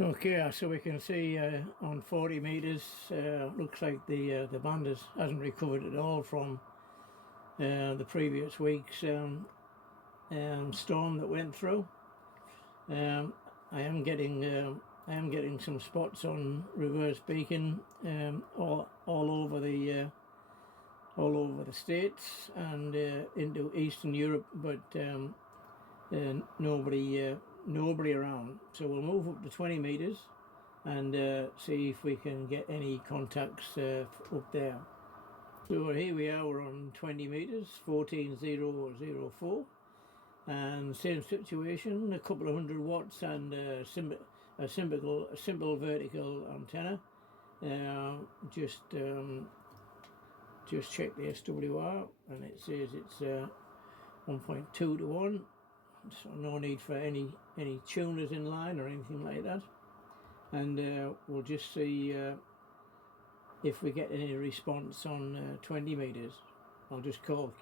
Okay, so we can see on 40 meters, looks like the band hasn't recovered at all from the previous week's storm that went through. I am getting some spots on reverse beacon all over the states and into Eastern Europe, but nobody around. So we'll move up to 20 meters and see if we can get any contacts up there. So here we are, we're on 20 meters, 14,004, and same situation, a couple of 100 watts and a simple vertical antenna. Just check the SWR, and it says it's 1.2 to 1. So no need for any tuners in line or anything like that, and we'll just see if we get any response on 20 meters. I'll just call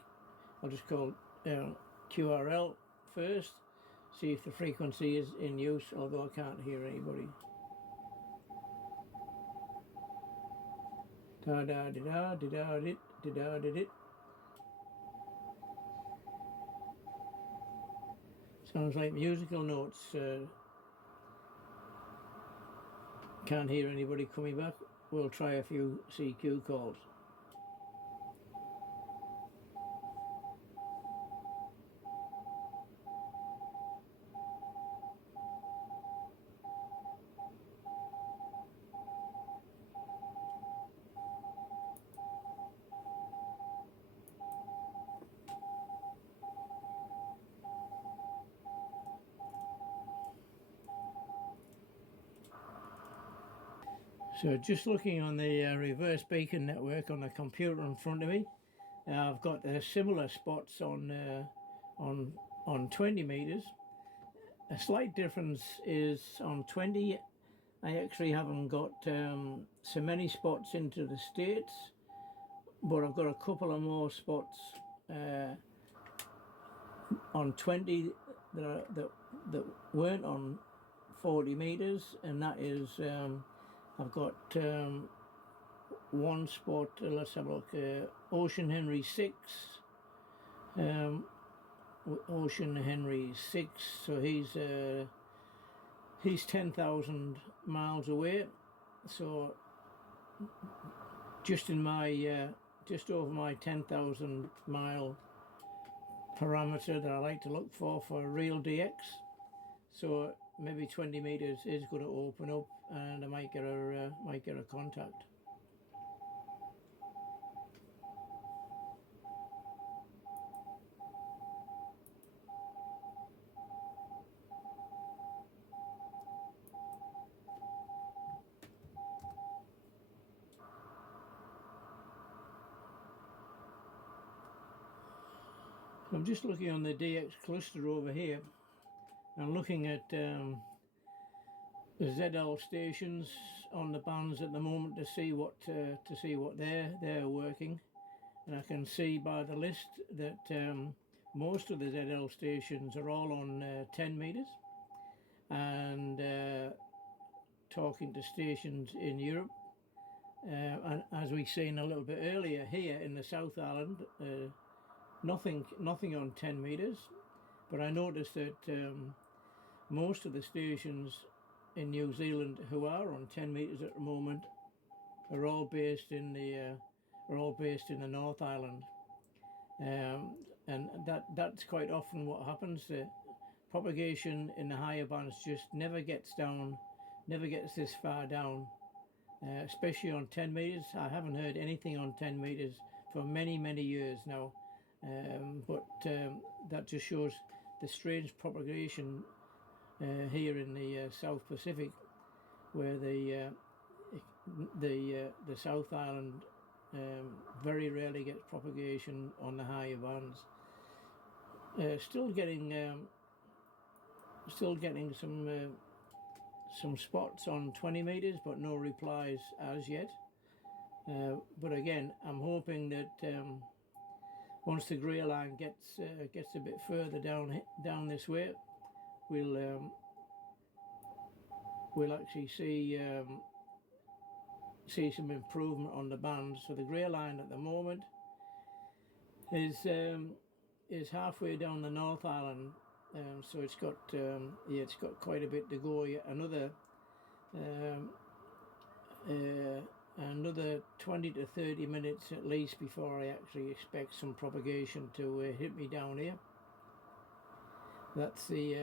QRL first, see if the frequency is in use, although I can't hear anybody. Da da da da da da da da da. Sounds like musical notes. Can't hear anybody coming back. We'll try a few CQ calls. So just looking on the reverse beacon network on the computer in front of me, I've got similar spots on 20 meters. A slight difference is on 20, I actually haven't got so many spots into the States, but I've got a couple of more spots on 20 that weren't on 40 meters, and that is I've got one spot, let's have a look, Ocean Henry 6, Ocean Henry 6, so he's 10,000 miles away, so just in my, just over my 10,000 mile parameter that I like to look for real DX, so maybe 20 meters is going to open up, and I might get a contact. I'm just looking on the DX cluster over here. I'm looking at the ZL stations on the bands at the moment to see what they're working, and I can see by the list that most of the ZL stations are all on 10 meters, and talking to stations in Europe, and as we've seen a little bit earlier here in the South Island, nothing on 10 meters, but I noticed that most of the stations in New Zealand who are on 10 meters at the moment are all based in the North Island, and that's quite often what happens. The propagation in the higher bands just never gets this far down, especially on 10 meters. I haven't heard anything on 10 meters for many years now, but that just shows the strange propagation here in the South Pacific, where the South Island very rarely gets propagation on the higher bands. Still getting some spots on 20 meters, but no replies as yet. But again, I'm hoping that once the greyline gets a bit further down this way, we'll we'll actually see some improvement on the band. So the grey line at the moment is halfway down the North Island, so it's got it's got quite a bit to go yet. Another 20 to 30 minutes at least before I actually expect some propagation to hit me down here. That's the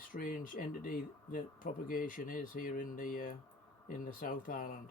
strange entity that propagation is here in the South Island.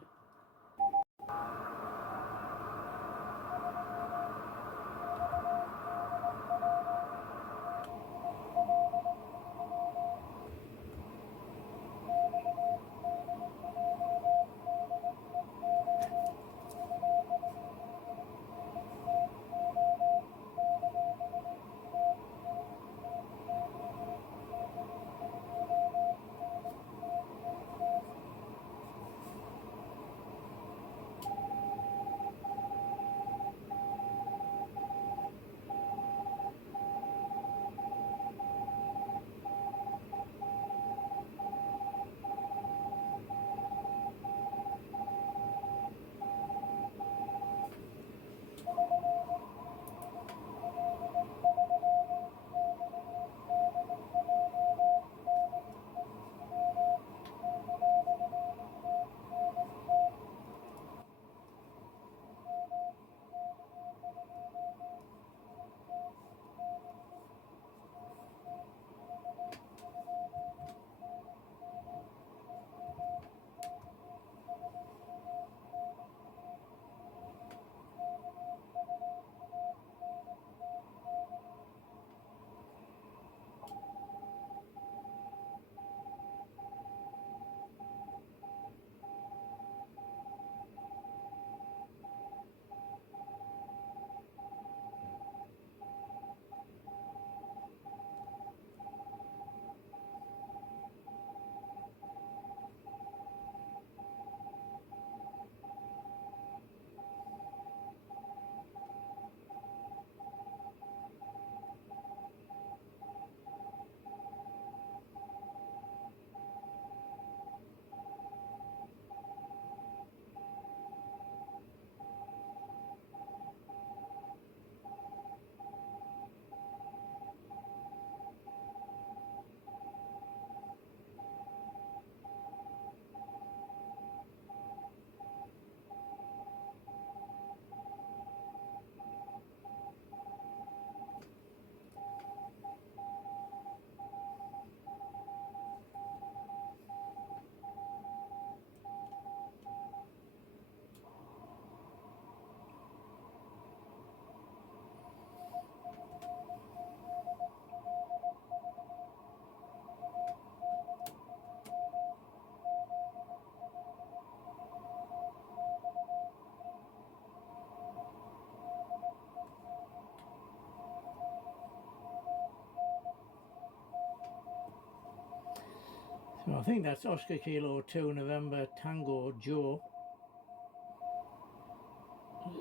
So I think that's Oscar Kilo 2 November Tango Joe.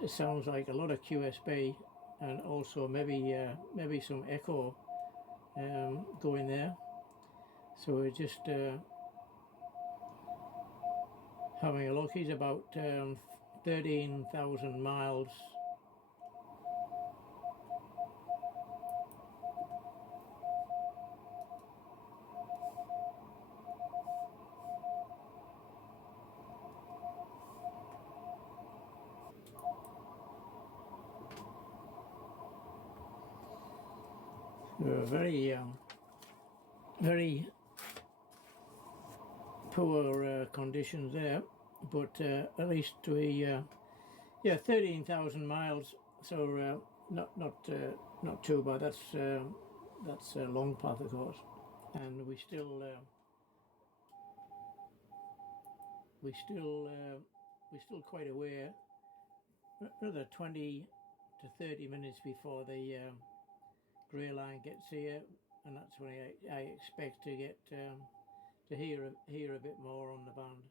It sounds like a lot of QSB and also maybe some echo going there. So we're just having a look. He's about 13,000 miles. Very poor conditions there, but at least we 13,000 miles, so not too bad. That's a long path, of course, and we still quite away. Another 20 to 30 minutes before the grey line gets here, and that's when I expect to get to hear a bit more on the band.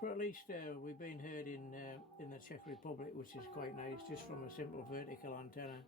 But at least we've been heard in the Czech Republic, which is quite nice, just from a simple vertical antenna.